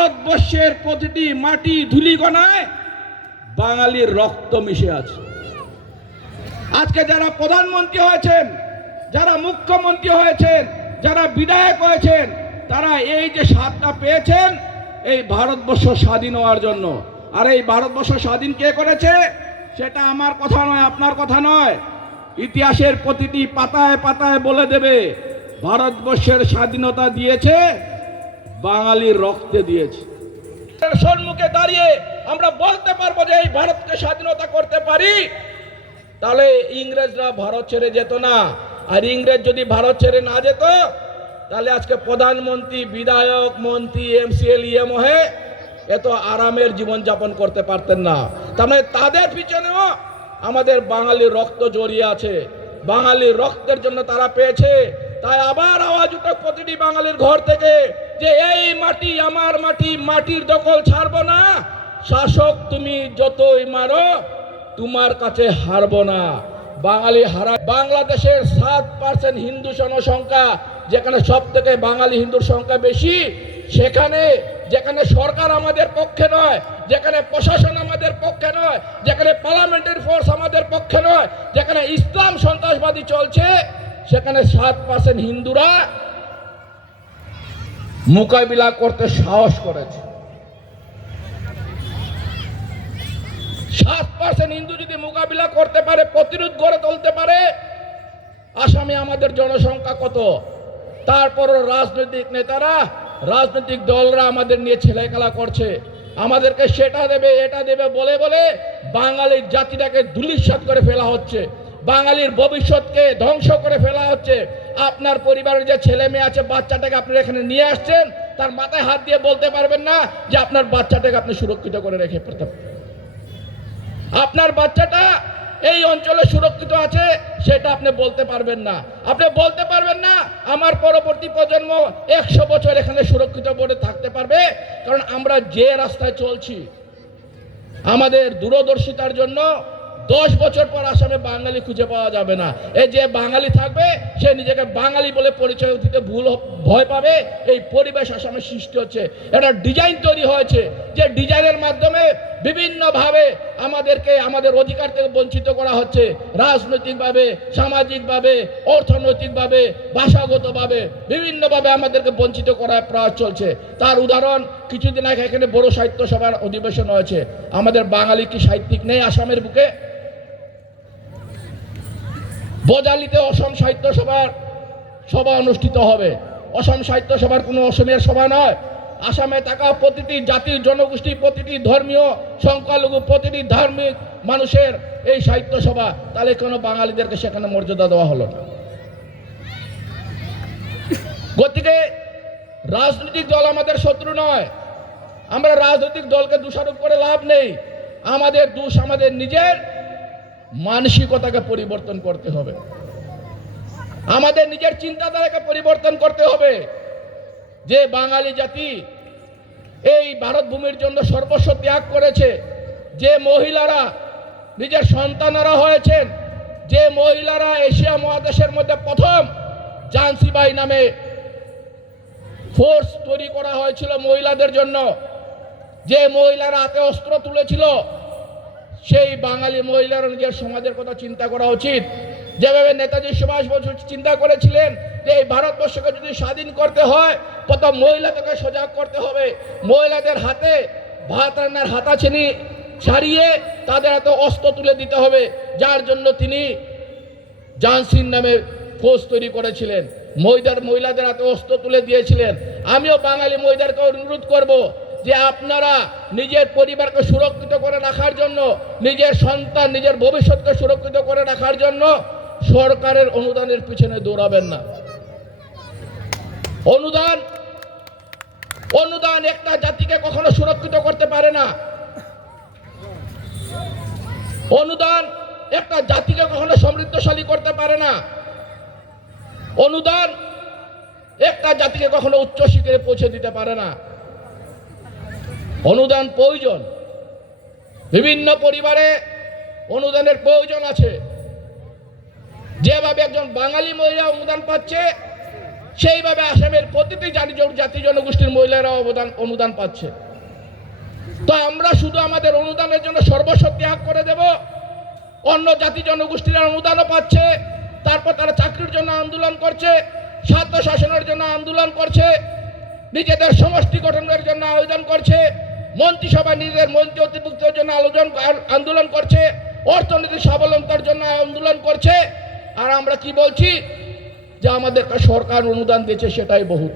ভারতবর্ষের প্রতিটি মাটি ধুলিকণায় বাঙালির রক্ত মিশে আছে। আজকে যারা প্রধানমন্ত্রী হয়েছেন, যারা মুখ্যমন্ত্রী হয়েছেন, যারা বিধায়ক হয়েছেন, তারা এই যে স্বাদটা পেয়েছেন এই ভারতবর্ষ স্বাধীন হওয়ার জন্য। আর এই ভারতবর্ষ স্বাধীন কে করেছে সেটা আমার কথা নয়, আপনার কথা নয়। ইতিহাসের প্রতিটি পাতায় পাতায় বলে দেবে ভারতবর্ষের স্বাধীনতা দিয়েছে বাঙালির রক্তে দিয়েছে। সম্মুখে দাঁড়িয়ে আমরা বলতে পারবো যে এই ভারতকে স্বাধীনতা করতে পারি, তাহলে ইংরেজরা ভারত ছেড়ে যেত না। আর ইংরেজ যদি ভারত ছেড়ে না যেত তাহলে আজকে প্রধানমন্ত্রী, বিধায়ক, মন্ত্রী, এমসিএল, ইএম হয়ে এত আরামের জীবন যাপন করতে পারতেন না। তার মানে তাদের পিছনেও আমাদের বাঙালির রক্ত জড়িয়ে আছে। বাঙালির রক্তের জন্য তারা পেয়েছে। তাই আবার আওয়াজ উঠে প্রতিটি বাঙালির ঘর থেকে যে এই মাটি আমার মাটি, মাটির দখল ছাড়বো না। শাসক তুমি যতই মারো তোমার কাছে হারবো না। বাঙালি হারা। বাংলাদেশের 7% হিন্দু জনসংখ্যা, যেখানে সব থেকে বাঙালি হিন্দুর সংখ্যা বেশি, সেখানে যেখানে সরকার আমাদের পক্ষে নয়, যেখানে প্রশাসন আমাদের পক্ষে নয়, যেখানে পার্লামেন্টারি ফোর্স আমাদের পক্ষে নয়, যেখানে ইসলাম সন্ত্রাসবাদী চলছে, সেখানে 7% হিন্দুরা মোকাবিলা করতে সাহস করেছে। 7% হিন্দু যদি মোকাবিলা করতে পারে, প্রতিরোধ গড়ে তুলতে পারে, আসামে আমাদের জনসংখ্যা কত? তারপরও রাজনৈতিক নেতারা, রাজনৈতিক দলরা আমাদের নিয়ে ছেলেখেলা করছে। আমাদেরকে সেটা দেবে এটা দেবে বলে বলে বাঙালির জাতিটাকে ধূলিসাৎ করে ফেলা হচ্ছে। বাঙালির ভবিষ্যৎকে ধ্বংস করে ফেলা হচ্ছে। আপনার পরিবারের যে ছেলে মেয়ে আছে, বাচ্চাটাকে আপনি এখানে নিয়ে আসছেন, তার মাথায় হাত দিয়ে বলতে পারবেন না যে আপনার বাচ্চাটাকে আপনি সুরক্ষিত করে রেখে পেতে। আপনার বাচ্চাটা এই অঞ্চলে সুরক্ষিত আছে সেটা আপনি বলতে পারবেন না। আপনি বলতে পারবেন না আমার পরবর্তী প্রজন্ম 100 বছর এখানে সুরক্ষিত বলে থাকতে পারবে। কারণ আমরা যে রাস্তায় চলছি, আমাদের দূরদর্শিতার জন্য 10 বছর পর আসামে বাঙালি খুঁজে পাওয়া যাবে না। এই যে বাঙালি থাকবে সে নিজেকে বাঙালি বলে পরিচয় দিতে ভয় পাবে। এই পরিবেশ আসামে সৃষ্টি হচ্ছে। একটা ডিজাইন তৈরি হয়েছে, যে ডিজাইনের মাধ্যমে বিভিন্নভাবে আমাদেরকে আমাদের অধিকার থেকে বঞ্চিত করা হচ্ছে। রাজনৈতিকভাবে, সামাজিকভাবে, অর্থনৈতিকভাবে, ভাষাগতভাবে বিভিন্নভাবে আমাদেরকে বঞ্চিত করার প্রয়াস চলছে। তার উদাহরণ, কিছুদিন আগে এখানে বড় সাহিত্য সভার অধিবেশন হয়েছে। আমাদের বাঙালি কি সাহিত্যিক নেই আসামের বুকে? বজালিতে অসম সাহিত্য সভার সভা অনুষ্ঠিত হবে। অসম সাহিত্য সভার কোনো অসমের সভা নয়। আসামে থাকা প্রতিটি জাতি জনগোষ্ঠী, প্রতিটি ধর্মীয় সংখ্যালঘু, প্রতিটি ধার্মিক মানুষের এই সাহিত্য সভা। তাহলে কোনো বাঙালিদেরকে সেখানে মর্যাদা দেওয়া হলো না। গতিকে রাজনৈতিক দল আমাদের শত্রু নয়। আমরা রাজনৈতিক দলকে দোষারোপ করে লাভ নেই। আমাদের দোষ আমাদের নিজের মানসিকতাকে পরিবর্তন করতে হবে। আমাদের নিজের চিন্তাধারাকে পরিবর্তন করতে হবে। যে বাঙালি জাতি এই ভারত ভূমির জন্য সর্বস্ব ত্যাগ করেছে, যে মহিলারা নিজের সন্তানেরা হয়েছেন, যে মহিলারা এশিয়া মহাদেশের মধ্যে প্রথম ঝান্সিবাই নামে ফোর্স তৈরি করা হয়েছিল মহিলাদের জন্য, যে মহিলারা হাতে অস্ত্র তুলেছিল, সেই বাঙালি মহিলারা নিজের সমাজের কথা চিন্তা করা উচিত। যেভাবে নেতাজি সুভাষ বসু চিন্তা করেছিলেন যে এই ভারতবর্ষকে যদি স্বাধীন করতে হয় প্রথম মহিলাদেরকে সজাগ করতে হবে। মহিলাদের হাতে ভাত রান্নার হাতাছিনি ছাড়িয়ে তাদের হাতে অস্ত্র তুলে দিতে হবে, যার জন্য তিনি ঝান্সির নামে ফৌজ তৈরি করেছিলেন। মহিলাদের হাতে অস্ত্র তুলে দিয়েছিলেন। আমিও বাঙালি মহিলাদেরকে অনুরোধ করব যে আপনারা নিজের পরিবারকে সুরক্ষিত করে রাখার জন্য, নিজের সন্তান, নিজের ভবিষ্যৎকে সুরক্ষিত করে রাখার জন্য সরকারের অনুদানের পিছনে দৌড়াবেন না। অনুদান একটা জাতিকে কখনো সুরক্ষিত করতে পারে না। অনুদান একটা জাতিকে কখনো সমৃদ্ধশালী করতে পারে না। অনুদান একটা জাতিকে কখনো উচ্চ শিখরে পৌঁছে দিতে পারে না। অনুদান প্রয়োজন। বিভিন্ন পরিবারে অনুদানের প্রয়োজন আছে। যেভাবে একজন বাঙালি মহিলা অনুদান পাচ্ছে, সেইভাবে আসামের প্রতিটি জাতি জনগোষ্ঠীর মহিলারা অনুদান পাচ্ছে। তো আমরা শুধু আমাদের অনুদানের জন্য সর্বস্ব ত্যাগ করে দেব? অন্য জাতি জনগোষ্ঠীরা অনুদানও পাচ্ছে, তারপর তারা চাকরির জন্য আন্দোলন করছে, স্বার্থ শাসনের জন্য আন্দোলন করছে, নিজেদের সমষ্টি গঠনের জন্য আবেদন করছে, মন্ত্রিসভা নিজেদের মন্ত্রী অধিভুক্তের জন্য আন্দোলন করছে, অর্থনীতি স্বাবলম্বনের জন্য আন্দোলন করছে। আর আমরা কি বলছি? যে আমাদের সরকার অনুদান দিয়েছে সেটাই বহুত।